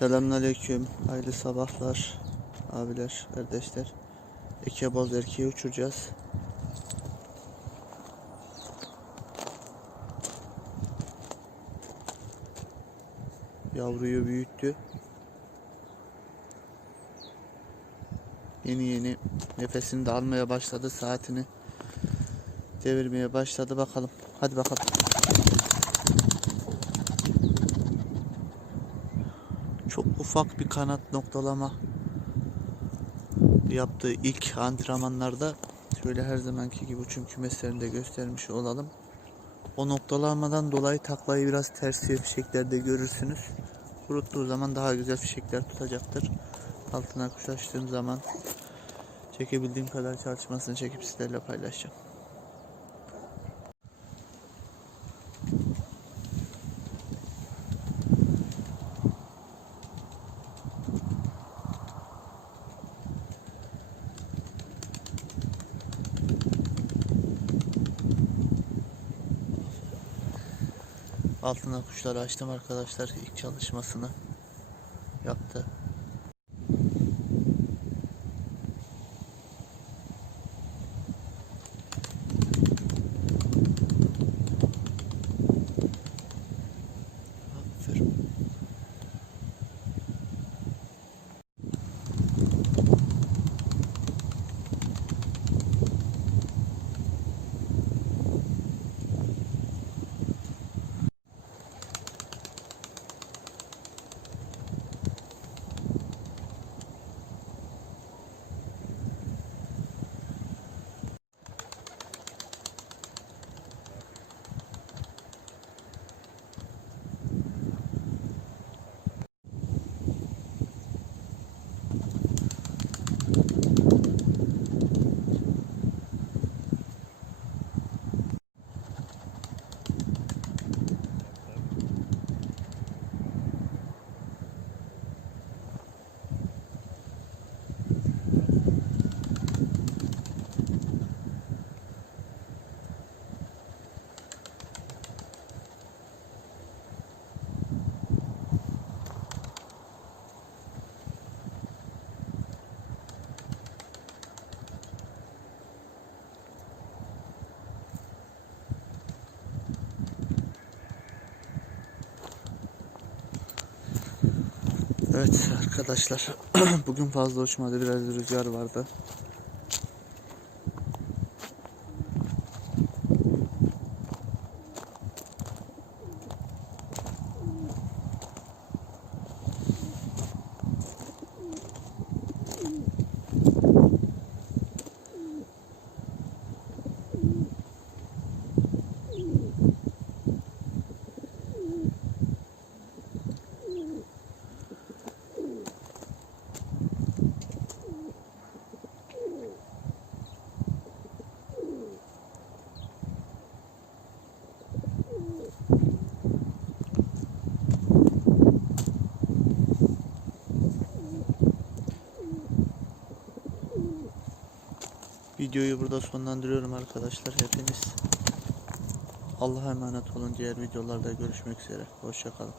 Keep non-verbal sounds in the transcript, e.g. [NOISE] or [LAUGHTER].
Selamünaleyküm. Hayırlı sabahlar. Abiler, kardeşler. Eke boz erkeği uçuracağız. Yavruyu büyüttü. Yeni yeni nefesini de almaya başladı. Saatini devirmeye başladı. Bakalım. Hadi bakalım. Çok ufak bir kanat noktalama yaptığı ilk antrenmanlarda şöyle her zamanki gibi uçum kümeslerinde göstermiş olalım. O noktalamadan dolayı taklayı biraz ters fişeklerde görürsünüz. Kuruttuğu zaman daha güzel fişekler tutacaktır. Altına kuş açtığım zaman çekebildiğim kadar çalışmasını çekip sizlerle paylaşacağım. Altına kuşları açtım arkadaşlar. İlk çalışmasını yaptı. Aferin. Evet arkadaşlar [CLEARS THROAT] bugün fazla uçmadı biraz rüzgar vardı. Videoyu burada sonlandırıyorum arkadaşlar hepiniz. Allah'a emanet olun diğer videolarda görüşmek üzere. Hoşçakalın.